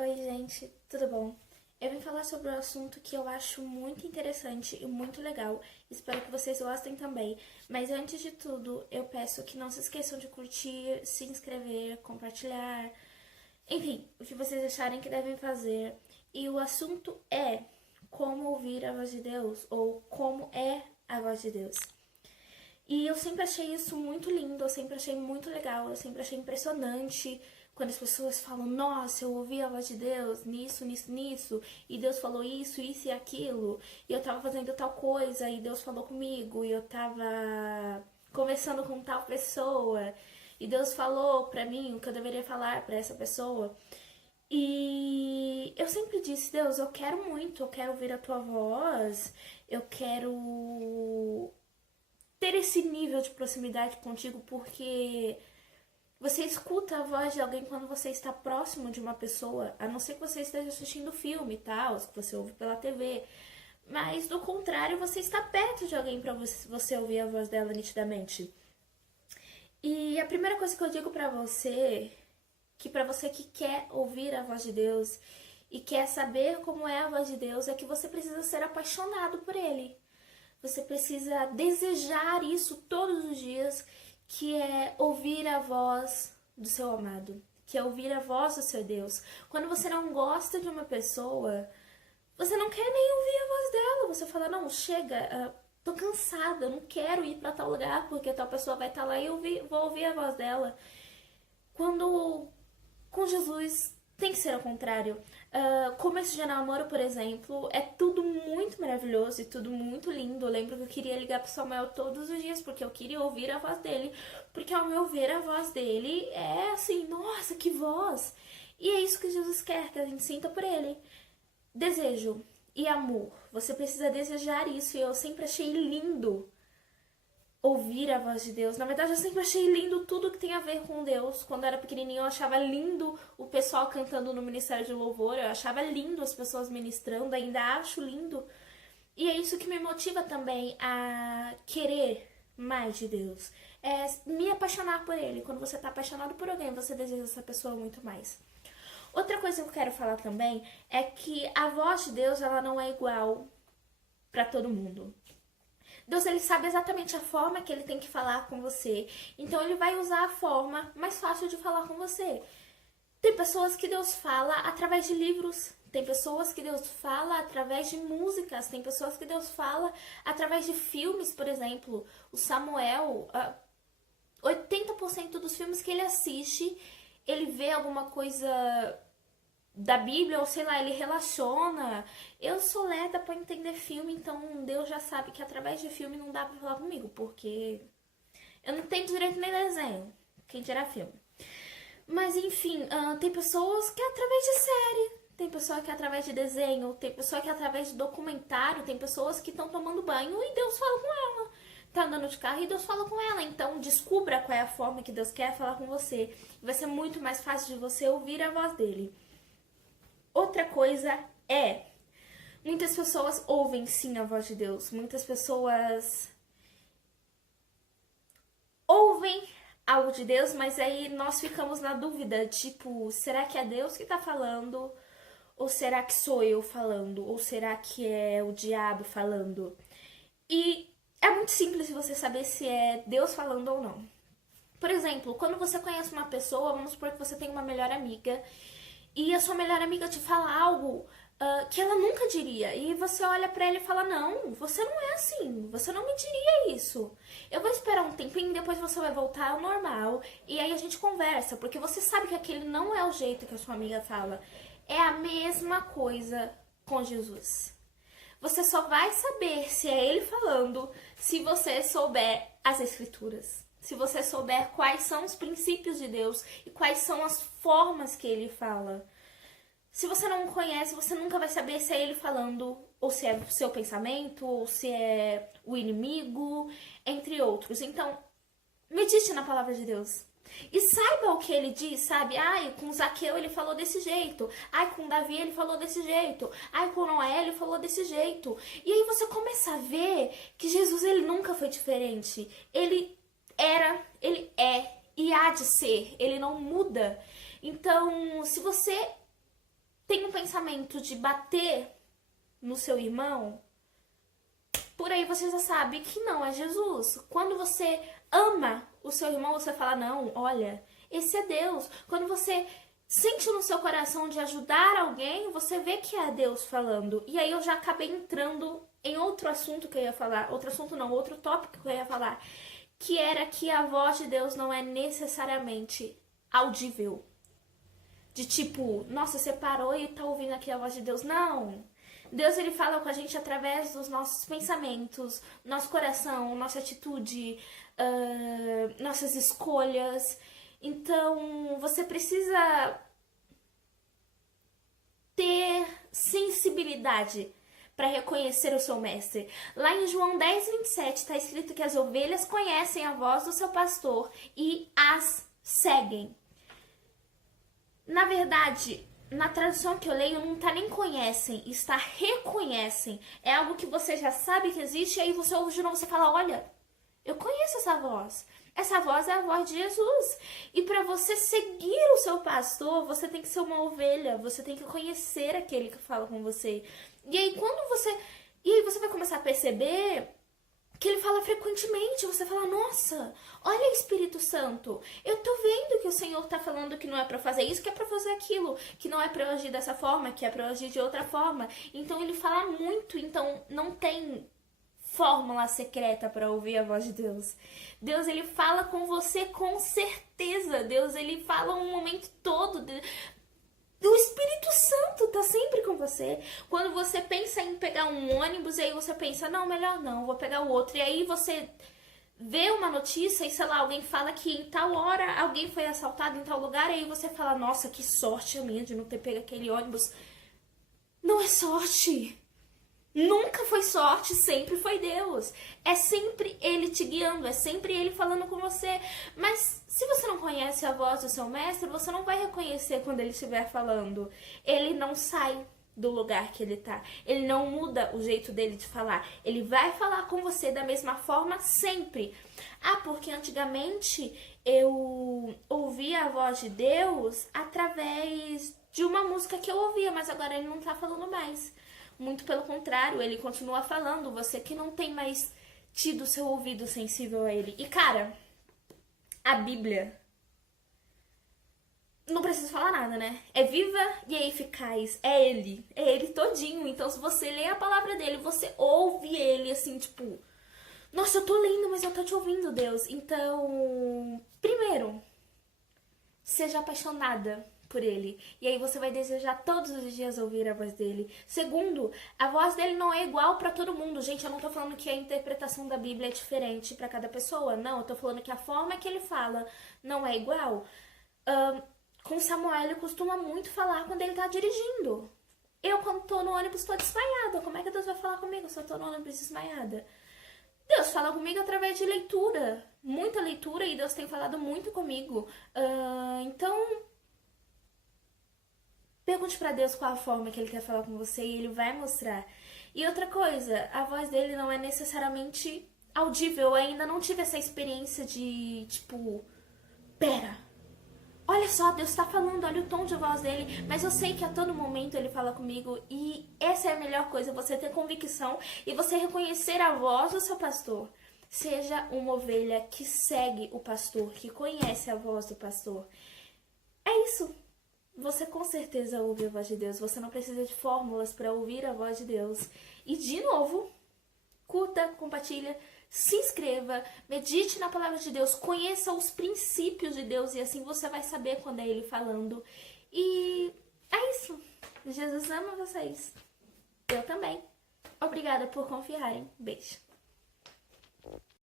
Oi, gente, tudo bom? Eu vim falar sobre um assunto que eu acho muito interessante e muito legal. Espero que vocês gostem também. Mas antes de tudo, eu peço que não se esqueçam de curtir, se inscrever, compartilhar, enfim, o que vocês acharem que devem fazer. E o assunto é como ouvir a voz de Deus ou como é a voz de Deus. E eu sempre achei isso muito lindo, eu sempre achei muito legal, eu sempre achei impressionante quando as pessoas falam, nossa, eu ouvi a voz de Deus nisso, nisso, nisso, e Deus falou isso e aquilo, e eu tava fazendo tal coisa, e Deus falou comigo, e eu tava conversando com tal pessoa, e Deus falou pra mim o que eu deveria falar pra essa pessoa. E eu sempre disse, Deus, eu quero muito, eu quero ouvir a tua voz, eu quero ter esse nível de proximidade contigo, porque você escuta a voz de alguém quando você está próximo de uma pessoa, a não ser que você esteja assistindo filme e tal, que você ouve pela TV. Mas do contrário, você está perto de alguém para você ouvir a voz dela nitidamente. E a primeira coisa que eu digo para você que quer ouvir a voz de Deus e quer saber como é a voz de Deus, é que você precisa ser apaixonado por ele. Você precisa desejar isso todos os dias, que é ouvir a voz do seu amado, que é ouvir a voz do seu Deus. Quando você não gosta de uma pessoa, você não quer nem ouvir a voz dela. Você fala, não, chega, tô cansada, eu não quero ir para tal lugar, porque tal pessoa vai estar lá e eu vou ouvir a voz dela. Quando com Jesus tem que ser ao contrário. Começo de namoro, por exemplo, é tudo muito maravilhoso e tudo muito lindo. Eu lembro que eu queria ligar pro Samuel todos os dias, porque eu queria ouvir a voz dele. Porque ao meu ver, a voz dele é assim, nossa, que voz! E é isso que Jesus quer, que a gente sinta por ele. Desejo e amor. Você precisa desejar isso, e eu sempre achei lindo ouvir a voz de Deus. Na verdade, eu sempre achei lindo tudo que tem a ver com Deus. Quando eu era pequenininho, eu achava lindo o pessoal cantando no Ministério de Louvor, eu achava lindo as pessoas ministrando, ainda acho lindo. E é isso que me motiva também a querer mais de Deus. É me apaixonar por Ele. Quando você está apaixonado por alguém, você deseja essa pessoa muito mais. Outra coisa que eu quero falar também é que a voz de Deus ela não é igual para todo mundo. Deus ele sabe exatamente a forma que ele tem que falar com você. Então ele vai usar a forma mais fácil de falar com você. Tem pessoas que Deus fala através de livros. Tem pessoas que Deus fala através de músicas. Tem pessoas que Deus fala através de filmes, por exemplo. O Samuel, 80% dos filmes que ele assiste, ele vê alguma coisa da Bíblia, ou sei lá, ele relaciona. Eu sou lerda pra entender filme, então Deus já sabe que através de filme não dá pra falar comigo, porque eu não tenho direito nem desenho, quem dirá filme. Mas enfim, tem pessoas que é através de série, tem pessoa que é através de desenho, tem pessoa que é através de documentário, tem pessoas que estão tomando banho e Deus fala com ela. Tá andando de carro e Deus fala com ela. Então descubra qual é a forma que Deus quer falar com você. Vai ser muito mais fácil de você ouvir a voz dele. Outra coisa é, muitas pessoas ouvem sim a voz de Deus, muitas pessoas ouvem algo de Deus, mas aí nós ficamos na dúvida, tipo, será que é Deus que tá falando? Ou será que sou eu falando? Ou será que é o diabo falando? E é muito simples você saber se é Deus falando ou não. Por exemplo, quando você conhece uma pessoa, vamos supor que você tem uma melhor amiga e a sua melhor amiga te fala algo que ela nunca diria. E você olha pra ela e fala, não, você não é assim, você não me diria isso. Eu vou esperar um tempinho, depois você vai voltar ao normal. E aí a gente conversa, porque você sabe que aquele não é o jeito que a sua amiga fala. É a mesma coisa com Jesus. Você só vai saber se é ele falando se você souber as escrituras. Se você souber quais são os princípios de Deus e quais são as formas que ele fala. Se você não o conhece, você nunca vai saber se é ele falando, ou se é o seu pensamento, ou se é o inimigo, entre outros. Então, medite na palavra de Deus. E saiba o que ele diz, sabe? Ai, com Zaqueu ele falou desse jeito. Ai, com Davi ele falou desse jeito. Ai, com Noé ele falou desse jeito. E aí você começa a ver que Jesus ele nunca foi diferente. Ele era, ele é e há de ser. Ele não muda. Então, se você tem um pensamento de bater no seu irmão, por aí você já sabe que não é Jesus. Quando você ama o seu irmão, você fala, não, olha, esse é Deus. Quando você sente no seu coração de ajudar alguém, você vê que é Deus falando. E aí eu já acabei entrando em outro assunto que eu ia falar. Outro assunto não, outro tópico que eu ia falar. Que era que a voz de Deus não é necessariamente audível. De tipo, nossa, você parou e tá ouvindo aqui a voz de Deus. Não! Deus, ele fala com a gente através dos nossos pensamentos, nosso coração, nossa atitude, nossas escolhas. Então, você precisa ter sensibilidade para reconhecer o seu mestre. Lá em João 10:27 está escrito que as ovelhas conhecem a voz do seu pastor e as seguem. Na verdade, na tradução que eu leio, não está nem conhecem, está reconhecem. É algo que você já sabe que existe e aí você ouve de novo, você fala, olha, eu conheço essa voz. Essa voz é a voz de Jesus. E para você seguir o seu pastor, você tem que ser uma ovelha. Você tem que conhecer aquele que fala com você. E aí você vai começar a perceber que ele fala frequentemente. Você fala, nossa, olha Espírito Santo. Eu tô vendo que o Senhor tá falando que não é para fazer isso, que é para fazer aquilo. Que não é para eu agir dessa forma, que é para eu agir de outra forma. Então ele fala muito. Então não tem fórmula secreta para ouvir a voz de Deus. Deus, ele fala com você com certeza. Deus, ele fala o momento todo. O Espírito Santo tá sempre com você. Quando você pensa em pegar um ônibus e aí você pensa, não, melhor não, vou pegar o outro. E aí você vê uma notícia e, sei lá, alguém fala que em tal hora alguém foi assaltado em tal lugar. E aí você fala, nossa, que sorte a minha de não ter pego aquele ônibus. Não é sorte. Nunca foi sorte, sempre foi Deus. É sempre Ele te guiando, é sempre Ele falando com você. Mas se você não conhece a voz do seu mestre, você não vai reconhecer quando Ele estiver falando. Ele não sai do lugar que Ele tá. Ele não muda o jeito dele de falar. Ele vai falar com você da mesma forma sempre. Ah, porque antigamente eu ouvia a voz de Deus através de uma música que eu ouvia, mas agora Ele não tá falando mais. Muito pelo contrário, ele continua falando, você que não tem mais tido seu ouvido sensível a ele. E cara, a Bíblia, não preciso falar nada, né? É viva e é eficaz, é ele todinho. Então se você lê a palavra dele, você ouve ele assim, tipo, nossa, eu tô lendo, mas eu tô te ouvindo, Deus. Então, primeiro, seja apaixonada por ele. E aí você vai desejar todos os dias ouvir a voz dele. Segundo, a voz dele não é igual pra todo mundo. Gente, eu não tô falando que a interpretação da Bíblia é diferente pra cada pessoa. Não, eu tô falando que a forma que ele fala não é igual. Com Samuel, ele costuma muito falar quando ele tá dirigindo. Eu, quando tô no ônibus, tô desmaiada. Como é que Deus vai falar comigo se eu tô no ônibus desmaiada? Deus fala comigo através de leitura. Muita leitura, e Deus tem falado muito comigo. Então, pergunte pra Deus qual a forma que Ele quer falar com você e Ele vai mostrar. E outra coisa, a voz dele não é necessariamente audível. Eu ainda não tive essa experiência de, tipo, pera, olha só, Deus tá falando, olha o tom de voz dele. Mas eu sei que a todo momento Ele fala comigo e essa é a melhor coisa, você ter convicção e você reconhecer a voz do seu pastor. Seja uma ovelha que segue o pastor, que conhece a voz do pastor. É isso. Você com certeza ouve a voz de Deus. Você não precisa de fórmulas para ouvir a voz de Deus. E de novo, curta, compartilha, se inscreva, medite na palavra de Deus, conheça os princípios de Deus e assim você vai saber quando é Ele falando. E é isso. Jesus ama vocês. Eu também. Obrigada por confiarem. Beijo.